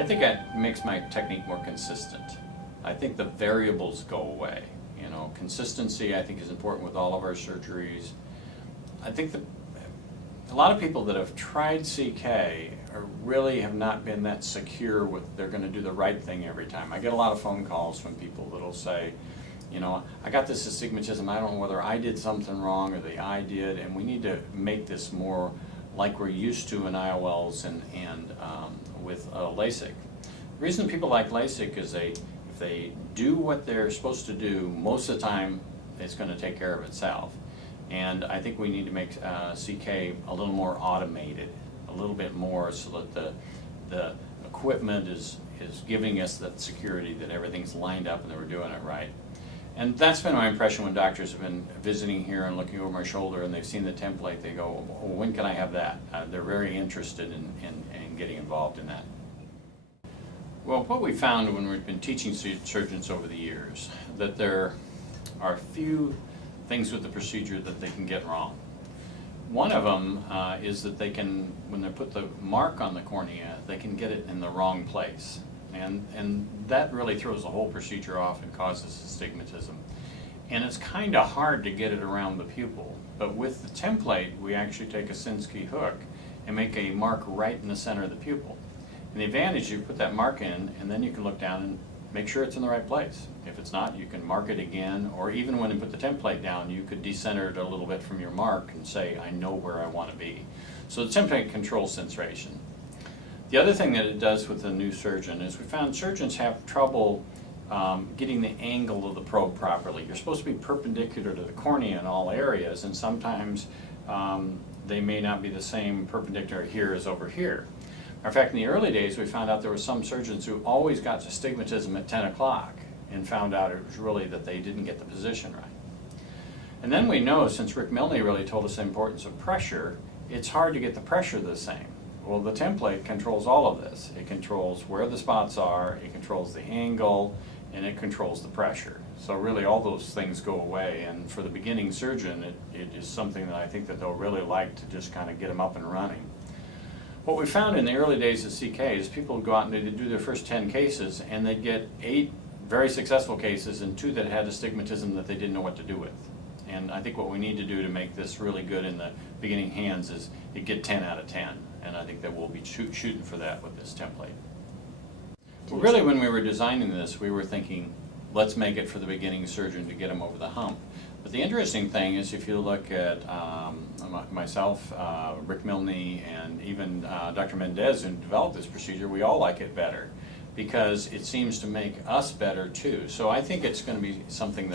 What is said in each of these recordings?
I think that makes my technique more consistent. I think the variables go away. You know, consistency I think is important with all of our surgeries. I think that a lot of people that have tried CK really have not been that secure with they're going to do the right thing every time. I get a lot of phone calls from people that'll say, you know, I got this astigmatism, I don't know whether I did something wrong or the eye did, and we need to make this more like we're used to in IOLs and with LASIK. The reason people like LASIK is if they do what they're supposed to do, most of the time it's going to take care of itself. And I think we need to make CK a little more automated, a little bit more, so that the equipment is giving us that security that everything's lined up and that we're doing it right. And that's been my impression when doctors have been visiting here and looking over my shoulder and they've seen the template, they go, oh, when can I have that? They're very interested in getting involved in that. Well, what we found when we've been teaching surgeons over the years, that there are a few things with the procedure that they can get wrong. One of them is that they can, when they put the mark on the cornea, they can get it in the wrong place. And that really throws the whole procedure off and causes astigmatism. And it's kind of hard to get it around the pupil. But with the template, we actually take a Sinskey hook and make a mark right in the center of the pupil. And the advantage is you put that mark in, and then you can look down and make sure it's in the right place. If it's not, you can mark it again, or even when you put the template down, you could decenter it a little bit from your mark and say, I know where I want to be. So the template controls centration. The other thing that it does with the new surgeon is we found surgeons have trouble getting the angle of the probe properly. You're supposed to be perpendicular to the cornea in all areas, and sometimes they may not be the same perpendicular here as over here. In fact, in the early days, we found out there were some surgeons who always got astigmatism at 10 o'clock and found out it was really that they didn't get the position right. And then we know, since Rick Milne really told us the importance of pressure, it's hard to get the pressure the same. Well, the template controls all of this. It controls where the spots are, it controls the angle, and it controls the pressure. So really all those things go away, and for the beginning surgeon, it is something that I think that they'll really like to just kind of get them up and running. What we found in the early days of CK is people would go out and they'd do their first 10 cases and they'd get 8 very successful cases and 2 that had astigmatism that they didn't know what to do with. And I think what we need to do to make this really good in the beginning hands is to get 10 out of 10. And I think that we'll be shooting for that with this template. Well, really when we were designing this, we were thinking, let's make it for the beginning surgeon to get them over the hump. But the interesting thing is, if you look at myself, Rick Milne, and even Dr. Mendez, who developed this procedure, we all like it better because it seems to make us better too. So I think it's going to be something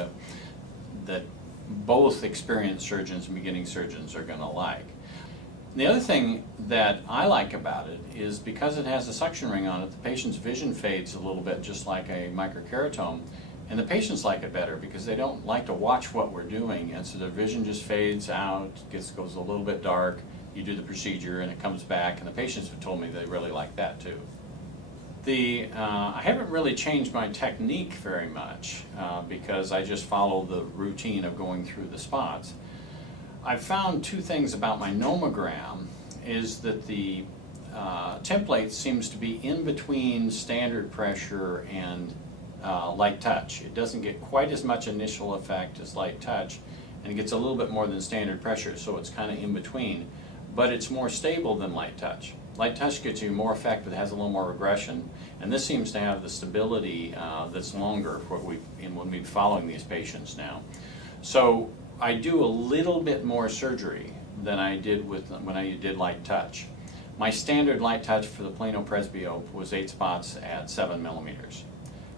that both experienced surgeons and beginning surgeons are going to like. And the other thing that I like about it is because it has a suction ring on it, the patient's vision fades a little bit, just like a microkeratome. And the patients like it better because they don't like to watch what we're doing, and so their vision just fades out, goes a little bit dark. You do the procedure and it comes back, and the patients have told me they really like that too. I haven't really changed my technique very much because I just follow the routine of going through the spots. I've found 2 things about my nomogram is that the template seems to be in between standard pressure and light touch. It doesn't get quite as much initial effect as light touch, and it gets a little bit more than standard pressure, so it's kind of in between, but it's more stable than light touch. Light touch gets you more effect, but it has a little more regression, and this seems to have the stability that's longer for when we've been following these patients now. So I do a little bit more surgery than I did when I did light touch. My standard light touch for the plano presbyope was 8 spots at 7 millimeters.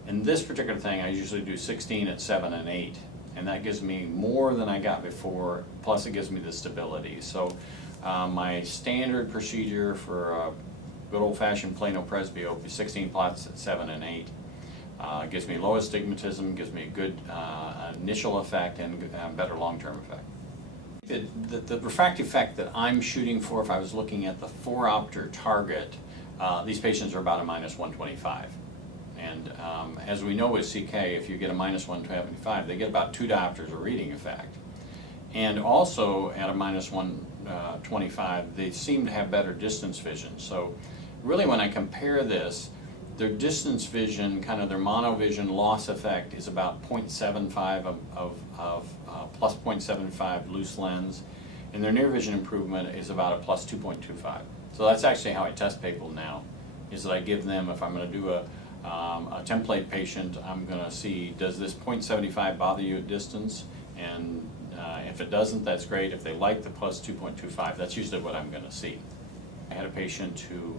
In this particular thing, I usually do 16 at 7 and 8, and that gives me more than I got before, plus it gives me the stability. So my standard procedure for a good old-fashioned plano presbyope is 16 plots at 7 and 8. It gives me low astigmatism, gives me a good initial effect, and better long-term effect. The refractive effect that I'm shooting for, if I was looking at the 4-opter target, these patients are about a -125. And as we know with CK, if you get a -125, they get about 2 diopters of reading effect. And also at a -125, they seem to have better distance vision. So really when I compare this, their distance vision, kind of their monovision loss effect is about 0.75 of plus 0.75 loose lens, and their near vision improvement is about a plus 2.25. So that's actually how I test people now, is that I give them, if I'm going to do a template patient, I'm going to see, does this 0.75 bother you at distance? And if it doesn't, that's great. If they like the plus 2.25, that's usually what I'm going to see. I had a patient who,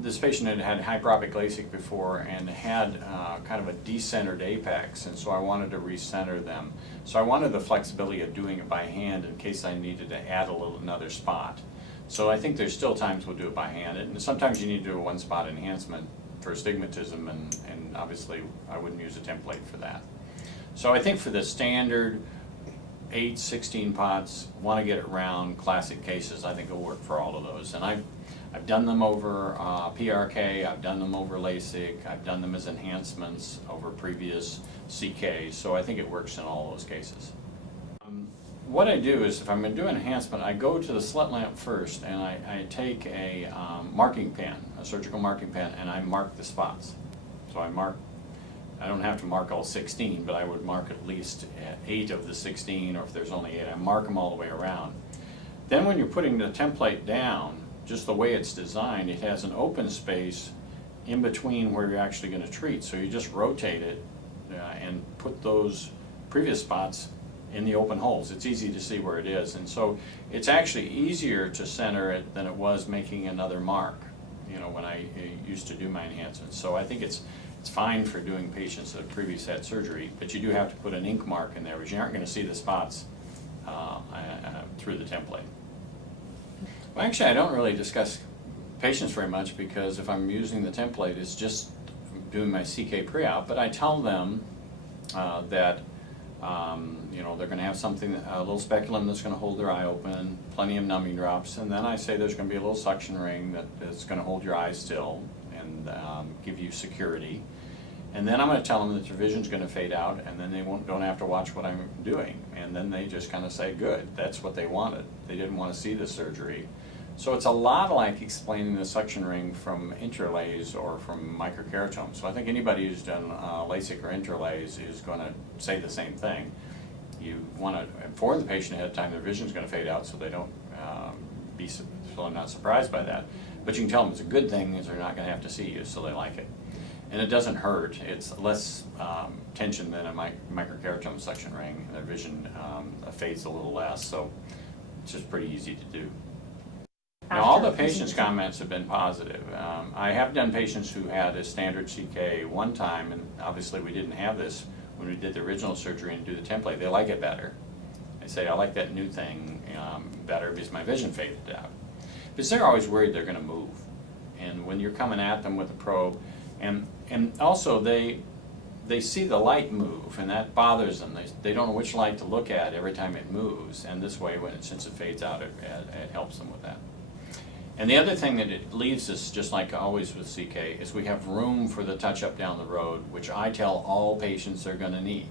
this patient had had hyperopic LASIK before and had kind of a decentered apex, and so I wanted to recenter them. So I wanted the flexibility of doing it by hand in case I needed to add another spot. So I think there's still times we'll do it by hand, and sometimes you need to do a one-spot enhancement for astigmatism, and obviously I wouldn't use a template for that. So I think for the standard 8, 16 pots, want to get it round, classic cases, I think it'll work for all of those. And I've done them over PRK, I've done them over LASIK, I've done them as enhancements over previous CK, so I think it works in all those cases. What I do is, if I'm going to do an enhancement, I go to the slit lamp first, and I take a marking pen, a surgical marking pen, and I mark the spots. So I don't have to mark all 16, but I would mark at least 8 of the 16, or if there's only 8, I mark them all the way around. Then when you're putting the template down, just the way it's designed, it has an open space in between where you're actually going to treat. So you just rotate it and put those previous spots in the open holes. It's easy to see where it is, and so it's actually easier to center it than it was making another mark, you know, when I used to do my enhancements. So I think it's fine for doing patients that have previously had surgery, but you do have to put an ink mark in there because you aren't going to see the spots through the template. Well, actually, I don't really discuss patients very much, because if I'm using the template, it's just doing my CK pre-op, but I tell them that you know, they're going to have something, a little speculum that's going to hold their eye open, plenty of numbing drops, and then I say there's going to be a little suction ring that's going to hold your eyes still and give you security. And then I'm going to tell them that their vision's going to fade out, and then they don't have to watch what I'm doing. And then they just kind of say, good, that's what they wanted. They didn't want to see the surgery. So it's a lot like explaining the suction ring from interlays or from microkeratome. So I think anybody who's done LASIK or interlays is going to say the same thing. You want to inform the patient ahead of time their vision's going to fade out, so they don't so they're not surprised by that. But you can tell them it's a good thing, is they're not going to have to see you, so they like it. And it doesn't hurt. It's less tension than a microkeratome suction ring. Their vision fades a little less, so it's just pretty easy to do. Now, all the patients' comments have been positive. I have done patients who had a standard CK one time, and obviously we didn't have this when we did the original surgery and do the template. They like it better. They say, I like that new thing better because my vision faded out. Because they're always worried they're going to move. And when you're coming at them with a probe, and also they see the light move, and that bothers them. They don't know which light to look at every time it moves, and this way, since it fades out, it helps them with that. And the other thing that it leaves us, just like always with CK, is we have room for the touch-up down the road, which I tell all patients they're going to need.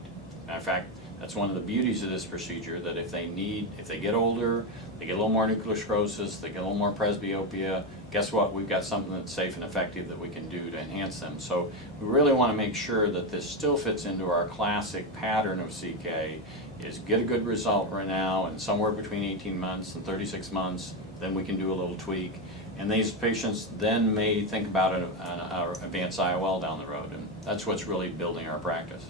In fact, that's one of the beauties of this procedure, that if they get older, they get a little more nuclear sclerosis, they get a little more presbyopia, guess what? We've got something that's safe and effective that we can do to enhance them. So we really want to make sure that this still fits into our classic pattern of CK, is get a good result right now, and somewhere between 18 months and 36 months, then we can do a little tweak. And these patients then may think about an advanced IOL down the road, and that's what's really building our practice.